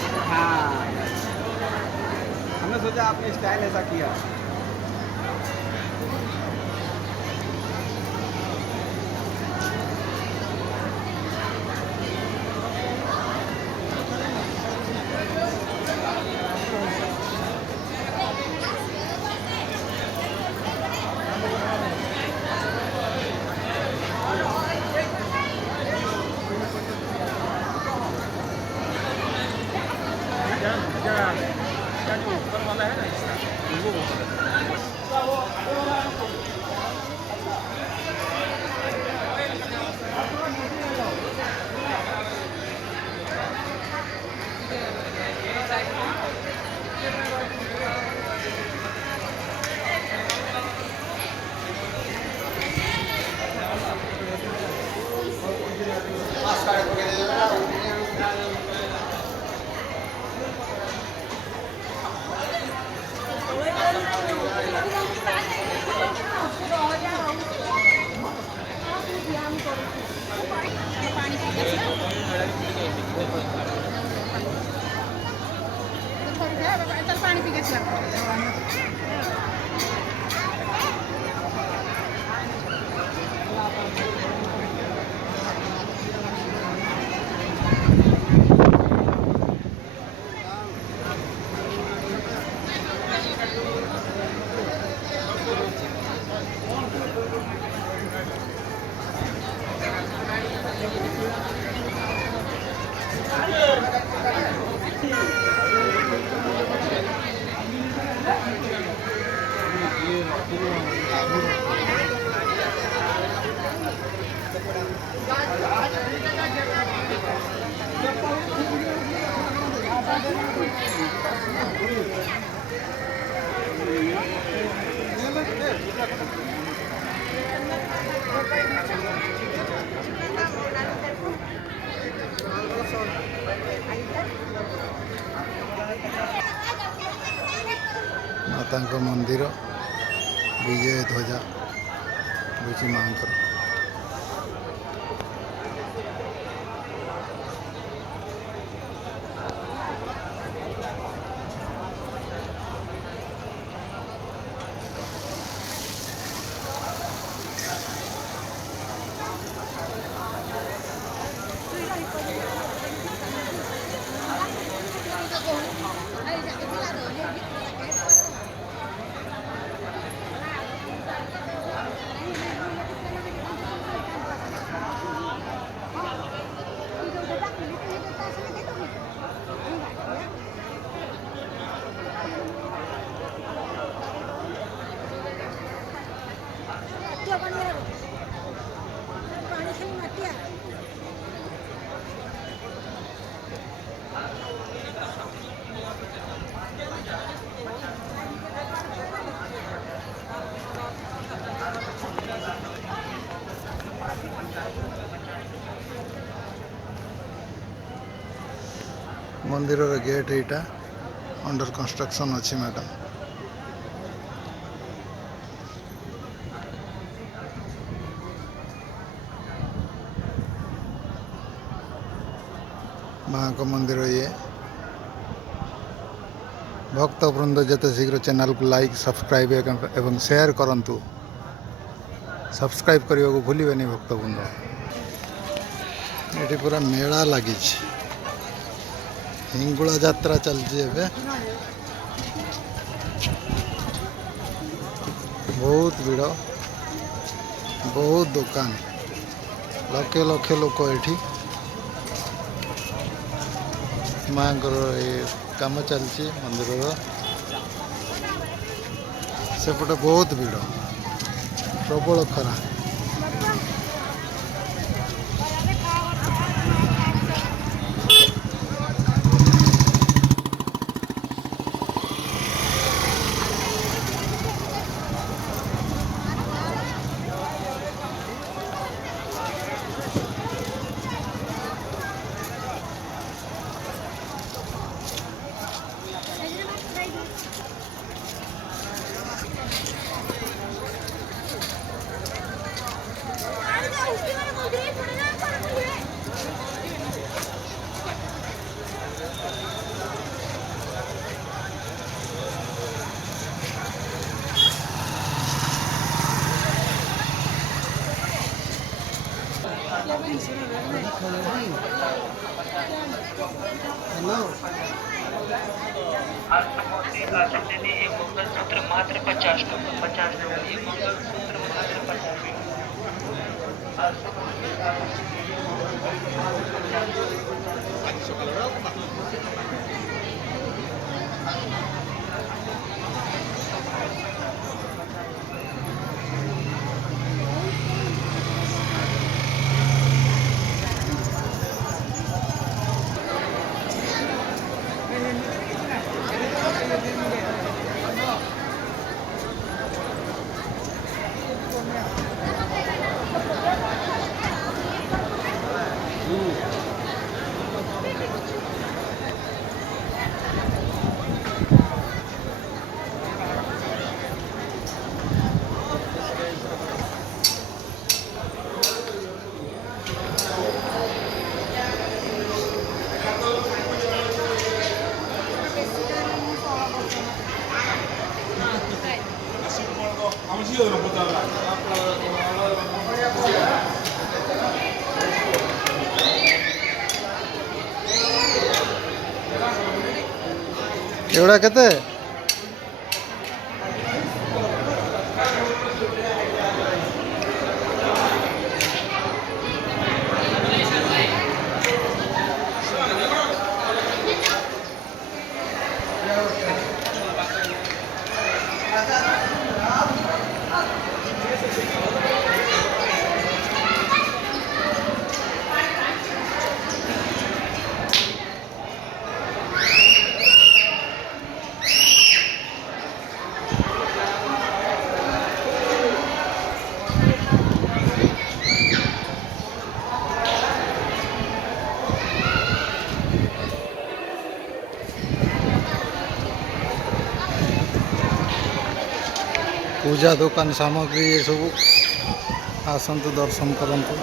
हाँ, हमने सोचा आपने स्टाइल ऐसा किया। जो ऊपर वाला है ना इसका पानी पी के माता मंदिर विजय ध्वजा बुची माँ मंदिर गेट यहाँ अंडर कंस्ट्रक्शन अच्छी मैडम माँ को मंदिर ये भक्तवृंद जिते शीघ्र चैनल को लाइक सब्सक्राइब एवं शेयर करंतु सब्सक्राइब करने को भूलिए नहीं भक्तवृंद ये पूरा मेला लगी हिंगुला यात्रा चलती है बहुत भीड़ बहुत दुकान लक्षे लक्षे लोक ये माँ काम चलती मंदिर सेपटे बहुत भीड़ प्रबल खरा ये मंगलसूत्र मात्र 50 टका ये मंगलसूत्र मात्र 50 एवढा केते पूजा दुकान सामग्री ये सब आसतु दर्शन करंतु।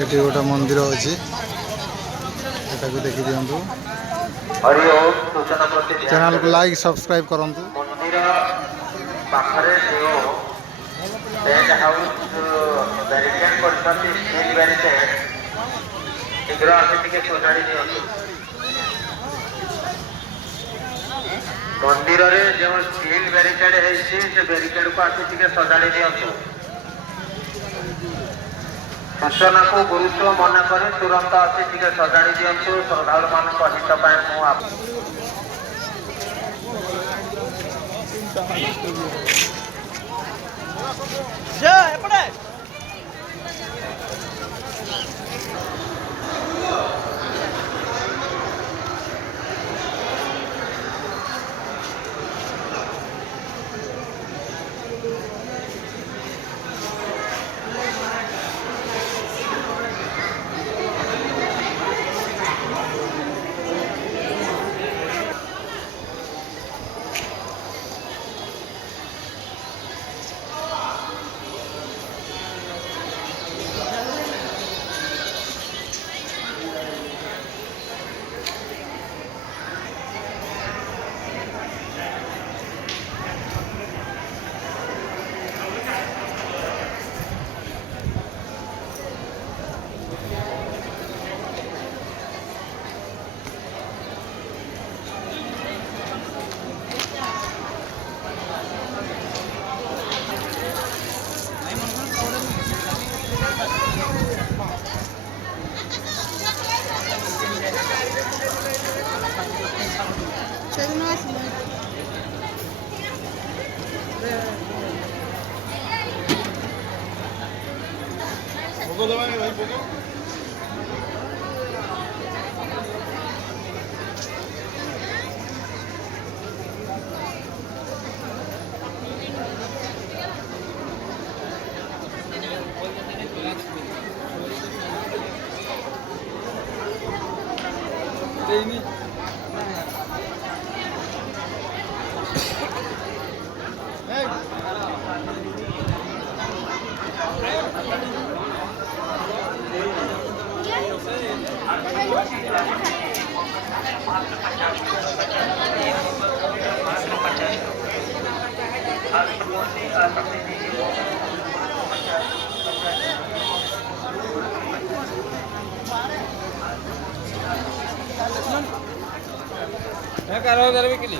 एटी गोटे मंदिर अच्छी देखी दिंतु। चैनल को लाइक सब्सक्राइब करूँ। मंदिर पाखरे जो टेंट हाउस बैरिकेड करछंती स्टील बैरिकेड शीघ्र आसे टिके सजाड़ी दियंतु। मंदिर रे जो स्टील बैरिकेड है से बैरिकेड को आसे टिके सजाड़ी दियंतु। सूचना को गुरुत्व मन कर तुरंत आसी टिके सजाड़ी दियंतु। श्रद्धालु मान हित पाए ini ya kalau dari begini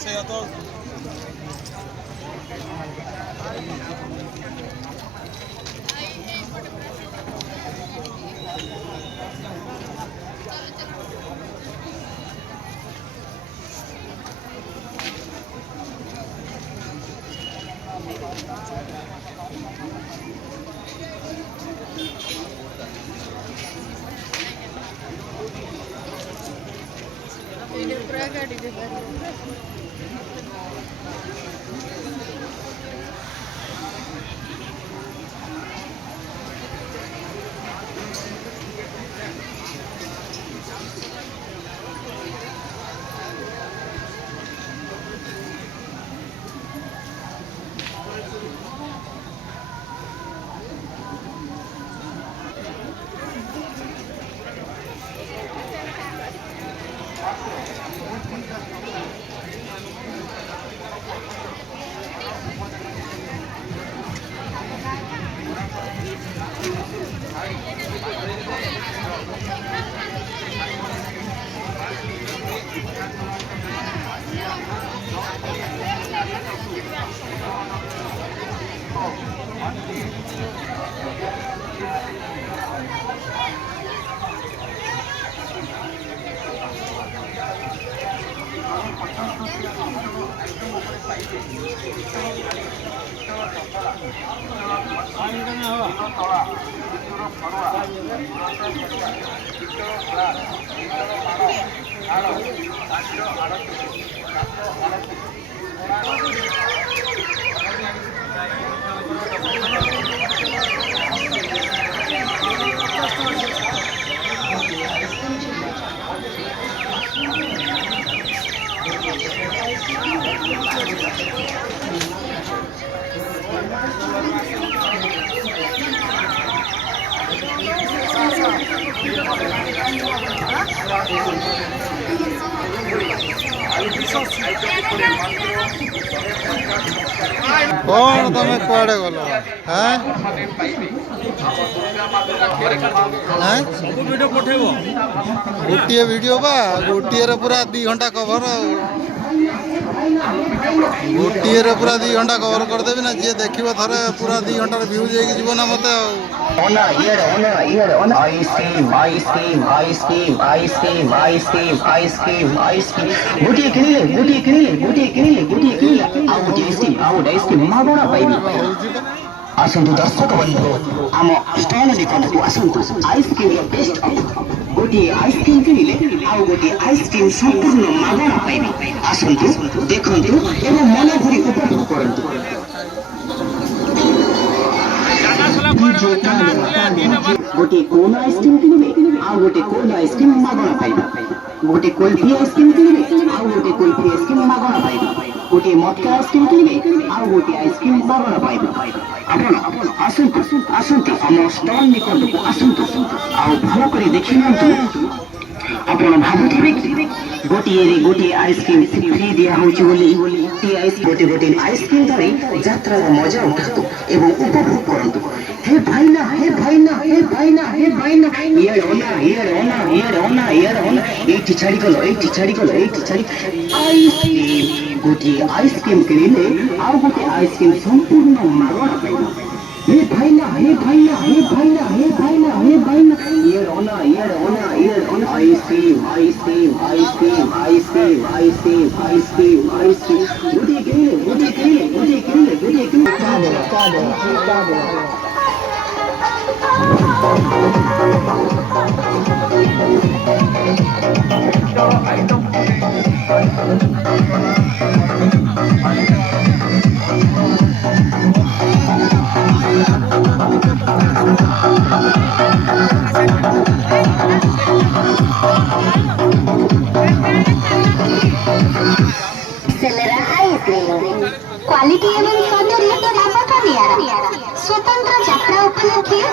saya tahu. Ini beragam di depan. କ'ଣ ତମେ କୁଆଡ଼େ ଗଲ? ହାଁ ସବୁ ଭିଡ଼ିଓ ପଠେଇବ। ଗୋଟିଏ ଭିଡ଼ିଓ ବା ଗୋଟିଏରେ ପୁରା 2 ଘଣ୍ଟା କଭର ଆଉ ଗୋଟିଏରେ ପୁରା 2 ଘଣ୍ଟା କଭର କରିଦେବି ନା। ଯିଏ ଦେଖିବ ଥରେ ପୁରା 2 ଘଣ୍ଟାର ଭ୍ୟୁଜ୍ ହେଇକି ଯିବ ନା ମୋତେ ଆଉ। ଗୋଟିଏ କିଣିଲେ ଆଉ ଗୋଟିଏ ଆଇସ୍କ୍ରିମ୍ ମାଗଣା ପାଇବେ। ଆସନ୍ତୁ ଦର୍ଶକ ବନ୍ଧୁ, ଆମ ଷ୍ଟଲ ନିକଟକୁ ଆସନ୍ତୁ। ଆଇସ୍କ୍ରିମର ବେଷ୍ଟ ଅଫର। ଗୋଟିଏ ଆଇସ୍କ୍ରିମ୍ କିଣିଲେ ଆଉ ଗୋଟିଏ ଆଇସ୍କ୍ରିମ୍ ସମ୍ପୂର୍ଣ୍ଣ ମାଗଣା ପାଇବେ। ଆସନ୍ତୁ, ଦେଖନ୍ତୁ ଏବଂ ମନ ଭରି ଉପଭୋଗ କରନ୍ତୁ। ଗୋଟିଏ କୋନ୍ ଆଇସ୍କ୍ରିମ୍ କିଣିବେ ଆଉ ଗୋଟିଏ କୋନ୍ ଆଇସ୍କ୍ରିମ୍ ମାଗଣା ପାଇବେ। ଗୋଟିଏ କୁଲ୍ଫି ଆଇସ୍କ୍ରିମ୍ କିଣିବେ ଆଉ ଗୋଟିଏ କୁଲ୍ଫି ଆଇସ୍କ୍ରିମ୍ ମାଗଣା ପାଇବେ। ଗୋଟିଏ ମଟକା ଆଇସ୍କ୍ରିମ୍ କିଣିବେ ଆଉ ଗୋଟିଏ ଆଇସ୍କ୍ରିମ୍ ମାଗଣା ପାଇବେ। ଆପଣ ଆସନ୍ତୁ ଆମ ଷ୍ଟଲ୍ ନିକଟକୁ ଆସନ୍ତୁ ଆଉ ଭଲ କରି ଦେଖି ନିଅନ୍ତୁ। ଆପଣ ଭାବୁଥିବେ କି ଗୋଟିଏ ଆଇସ୍କ୍ରିମ୍ ଫ୍ରି ଦିଆହେଉଛି ବୋଲି ଗୋଟିଏ ଆଇସ୍କ୍ରିମ୍ ଧରି ଯାତ୍ରାର ମଜା ଉଠାନ୍ତୁ ଏବଂ ଉପଭୋଗ କରନ୍ତୁ। ହେ ଭାଇନା ଏଇଠି ଛାଡ଼ିଗଲ ଆଇସ୍କ୍ରିମ୍। ଗୋଟିଏ ଆଇସ୍କ୍ରିମ୍ କିଣିଲେ ଆଉ ଗୋଟିଏ ଆଇସ୍କ୍ରିମ୍ ସମ୍ପୂର୍ଣ୍ଣ ମାଗଣା ପାଇବ। हे भाईना आइसक्रीम गोटिए Ay,